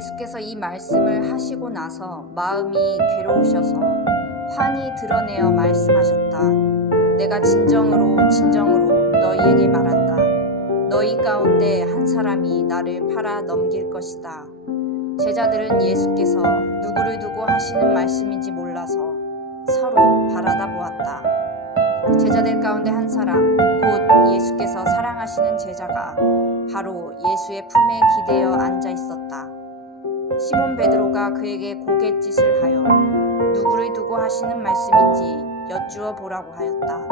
예수께서 이 말씀을 하시고 나서 마음이 괴로우셔서 환히 드러내어 말씀하셨다. 내가 진정으로 너희에게 말한다. 너희 가운데 한 사람이 나를 팔아 넘길 것이다. 제자들은 예수께서 누구를 두고 하시는 말씀인지 몰라서 서로 바라다 보았다. 제자들 가운데 한 사람, 곧 예수께서 사랑하시는 제자가 바로 예수의 품에 기대어 앉아 있었다. 시몬 베드로가 그에게 고갯짓을 하여 누구를 두고 하시는 말씀인지 여쭈어 보라고 하였다.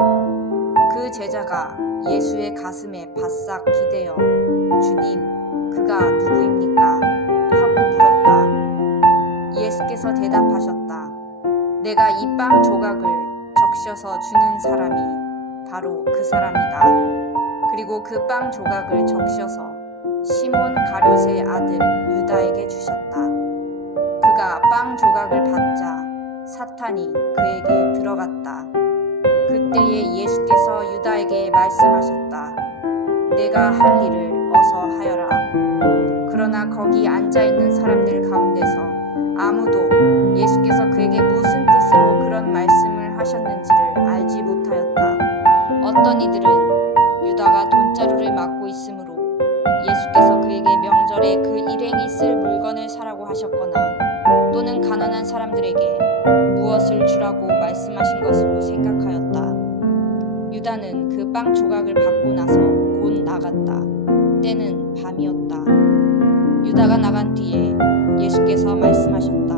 그 제자가 예수의 가슴에 바싹 기대어 주님, 그가 누구입니까? 하고 물었다. 예수께서 대답하셨다. 내가 이 빵 조각을 적셔서 주는 사람이 바로 그 사람이다. 그리고 그 빵 조각을 적셔서 시몬 가룟의 아들 유다에게 주셨다. 그가 빵 조각을 받자 사탄이 그에게 들어갔다. 그때에 예수께서 유다에게 말씀하셨다. 내가 할 일을 어서 하여라. 그러나 거기 앉아있는 사람들 가운데서 아무도 예수께서 그에게 무슨 뜻으로 그런 말씀을 하셨는지를 알지 못하였다. 어떤 이들은 유다가 돈자루를 맡고 있으므로 예수께서 그에게 명절에 그 일행이 쓸 물건을 사라고 하셨거나 또는 가난한 사람들에게 무엇을 주라고 말씀하신 것으로 생각하였다. 유다는 그 빵 조각을 받고 나서 곧 나갔다. 때는 밤이었다. 유다가 나간 뒤에 예수께서 말씀하셨다.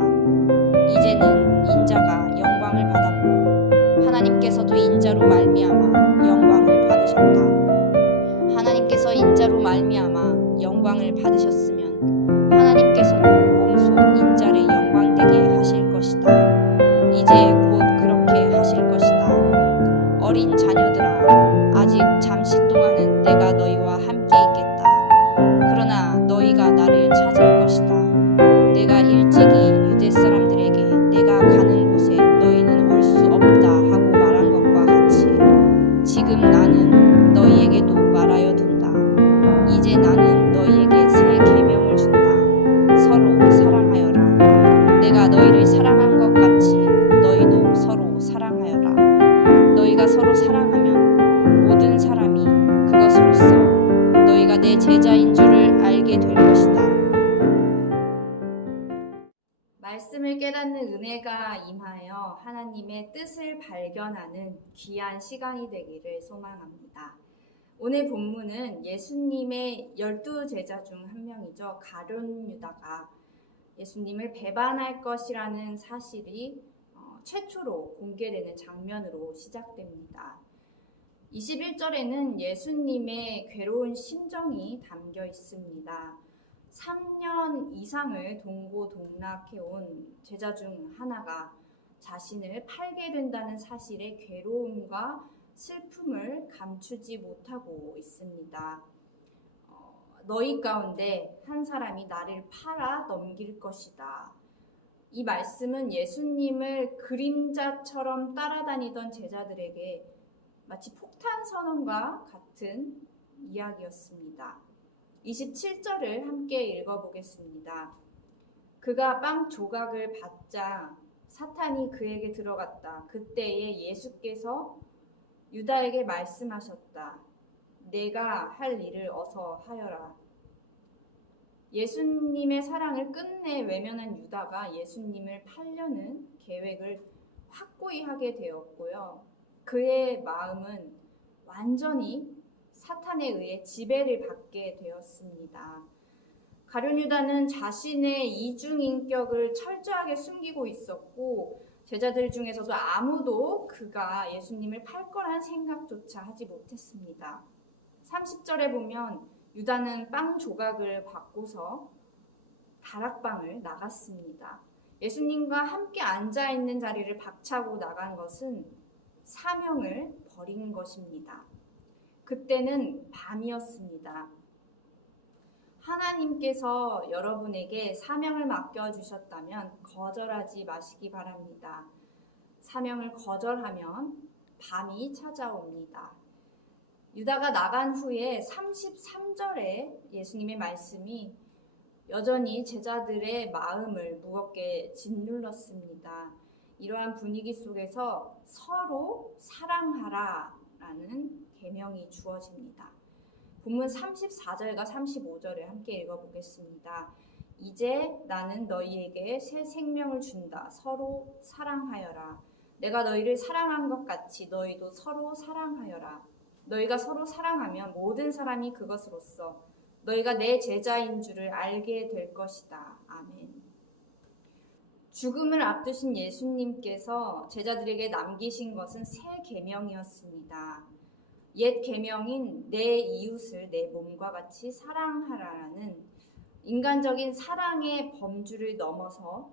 이제는 인자가 영광을 받았고 하나님께서도 인자로 말미암아 영광을 받으셨다. 하나님께서 인자로 말미암아 영광을 받으셨으면 하나님께서도 몸소 인자를 영광되게 하실 것이다. 이제 곧 그렇게 하실 것이다. 어린 자녀들아, 아직 잠시 동안은 내가 너희와 함께 있겠다. 그러나 너희가 나를 찾을 것이다. 내가 일찍이 유대 사람들에게 내가 가는 곳에 너희는 올 수 없다 하고 말한 것과 같이 지금 나는 너희에게도 말하여 둔다. 이제 나는 너희에게 새 계명을 준다. 서로 사랑하여라. 내가 너희를 사랑한 것 같이 너희도 서로 사랑하여라. 너희가 서로 사랑하면 모든 사람이 그것으로써 너희가 내 제자인 줄을 알게 될 것이다. 말씀을 깨닫는 은혜가 임하여 하나님의 뜻을 발견하는 귀한 시간이 되기를 소망합니다. 오늘 본문은 예수님의 12제자 중 한 명이죠. 가룟 유다가 예수님을 배반할 것이라는 사실이 최초로 공개되는 장면으로 시작됩니다. 21절에는 예수님의 괴로운 심정이 담겨 있습니다. 3년 이상을 동고동락해온 제자 중 하나가 자신을 팔게 된다는 사실의 괴로움과 슬픔을 감추지 못하고 있습니다. 너희 가운데 한 사람이 나를 팔아 넘길 것이다. 이 말씀은 예수님을 그림자처럼 따라다니던 제자들에게 마치 폭탄 선언과 같은 이야기였습니다. 27절을 함께 읽어보겠습니다. 그가 빵 조각을 받자 사탄이 그에게 들어갔다. 그때에 예수께서 유다에게 말씀하셨다. 내가 할 일을 어서 하여라. 예수님의 사랑을 끝내 외면한 유다가 예수님을 팔려는 계획을 확고히 하게 되었고요. 그의 마음은 완전히 사탄에 의해 지배를 받게 되었습니다. 가룟 유다는 자신의 이중인격을 철저하게 숨기고 있었고 제자들 중에서도 아무도 그가 예수님을 팔 거란 생각조차 하지 못했습니다. 30절에 보면 유다는 빵 조각을 받고서 다락방을 나갔습니다. 예수님과 함께 앉아있는 자리를 박차고 나간 것은 사명을 버린 것입니다. 그때는 밤이었습니다. 하나님께서 여러분에게 사명을 맡겨주셨다면 거절하지 마시기 바랍니다. 사명을 거절하면 밤이 찾아옵니다. 유다가 나간 후에 33절에 예수님의 말씀이 여전히 제자들의 마음을 무겁게 짓눌렀습니다. 이러한 분위기 속에서 서로 사랑하라라는 계명이 주어집니다. 본문 34절과 35절을 함께 읽어보겠습니다. 이제 나는 너희에게 새 생명을 준다. 서로 사랑하여라. 내가 너희를 사랑한 것 같이 너희도 서로 사랑하여라. 너희가 서로 사랑하면 모든 사람이 그것으로써 너희가 내 제자인 줄을 알게 될 것이다. 아멘. 죽음을 앞두신 예수님께서 제자들에게 남기신 것은 새 계명이었습니다. 옛 계명인 내 이웃을 내 몸과 같이 사랑하라는 인간적인 사랑의 범주를 넘어서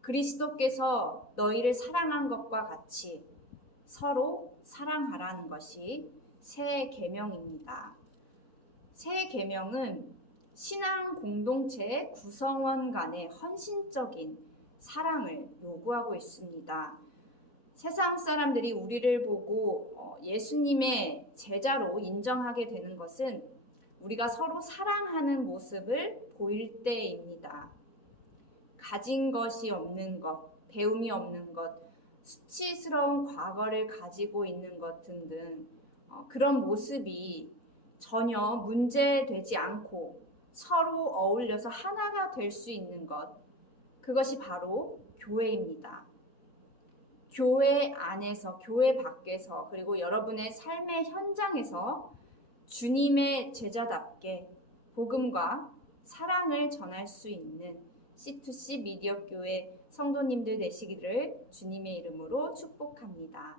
그리스도께서 너희를 사랑한 것과 같이 서로 사랑하라는 것이 새 계명입니다. 새 계명은 신앙 공동체의 구성원 간의 헌신적인 사랑을 요구하고 있습니다. 세상 사람들이 우리를 보고 예수님의 제자로 인정하게 되는 것은 우리가 서로 사랑하는 모습을 보일 때입니다. 가진 것이 없는 것, 배움이 없는 것, 수치스러운 과거를 가지고 있는 것 등등 그런 모습이 전혀 문제되지 않고 서로 어울려서 하나가 될 수 있는 것, 그것이 바로 교회입니다. 교회 안에서, 교회 밖에서, 그리고 여러분의 삶의 현장에서 주님의 제자답게 복음과 사랑을 전할 수 있는 C2C 미디어 교회 성도님들 되시기를 주님의 이름으로 축복합니다.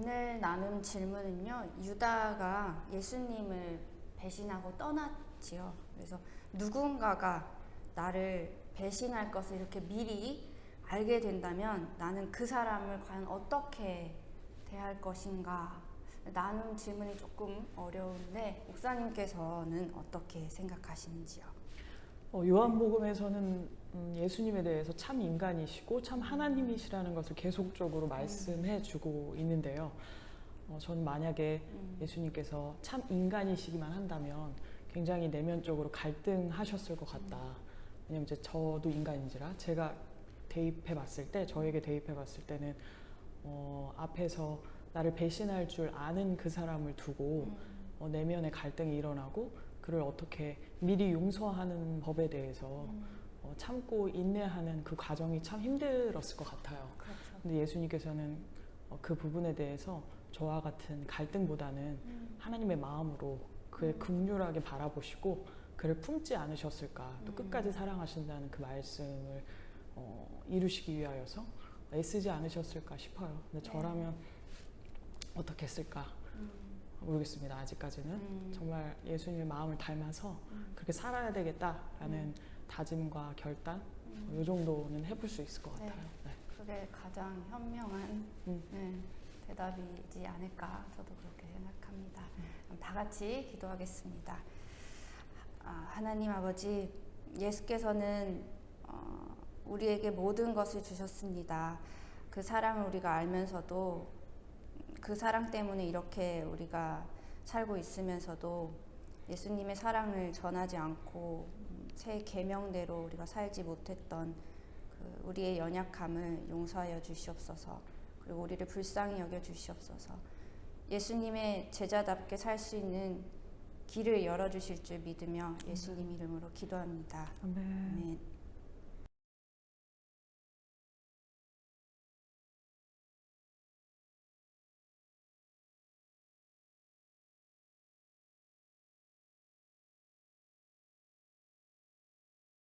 오늘 나눈 질문은요, 유다가 예수님을 배신하고 떠났지요. 그래서 누군가가 나를 배신할 것을 이렇게 미리 알게 된다면 나는 그 사람을 과연 어떻게 대할 것인가? 나눈 질문이 조금 어려운데 목사님께서는 어떻게 생각하시는지요? 요한복음에서는 예수님에 대해서 참 인간이시고 참 하나님이시라는 것을 계속적으로 말씀해주고 있는데요. 저는 만약에 예수님께서 참 인간이시기만 한다면 굉장히 내면적으로 갈등하셨을 것 같다. 왜냐면 이제 저도 인간인지라 제가 대입해봤을 때, 저에게 대입해봤을 때는 앞에서 나를 배신할 줄 아는 그 사람을 두고 내면의 갈등이 일어나고 그를 어떻게 미리 용서하는 법에 대해서 참고 인내하는 그 과정이 참 힘들었을 것 같아요. 그렇죠. 근데 예수님께서는 그 부분에 대해서 저와 같은 갈등보다는 하나님의 마음으로 그를 긍휼하게 바라보시고 그를 품지 않으셨을까, 또 끝까지 사랑하신다는 그 말씀을 이루시기 위하여서 애쓰지 않으셨을까 싶어요. 근데 저라면 어떻게 했을까 모르겠습니다. 아직까지는 정말 예수님의 마음을 닮아서 그렇게 살아야 되겠다라는 다짐과 결단, 이 정도는 해볼 수 있을 것 같아요. 네. 그게 가장 현명한 대답이지 않을까 저도 그렇게 생각합니다. 그럼 다 같이 기도하겠습니다. 하나님 아버지, 예수께서는 우리에게 모든 것을 주셨습니다. 그 사랑을 우리가 알면서도 그 사랑 때문에 이렇게 우리가 살고 있으면서도 예수님의 사랑을 전하지 않고 새 계명대로 우리가 살지 못했던 그 우리의 연약함을 용서하여 주시옵소서. 그리고 우리를 불쌍히 여겨 주시옵소서. 예수님의 제자답게 살 수 있는 길을 열어주실 줄 믿으며 예수님 이름으로 기도합니다. 아멘. 아멘.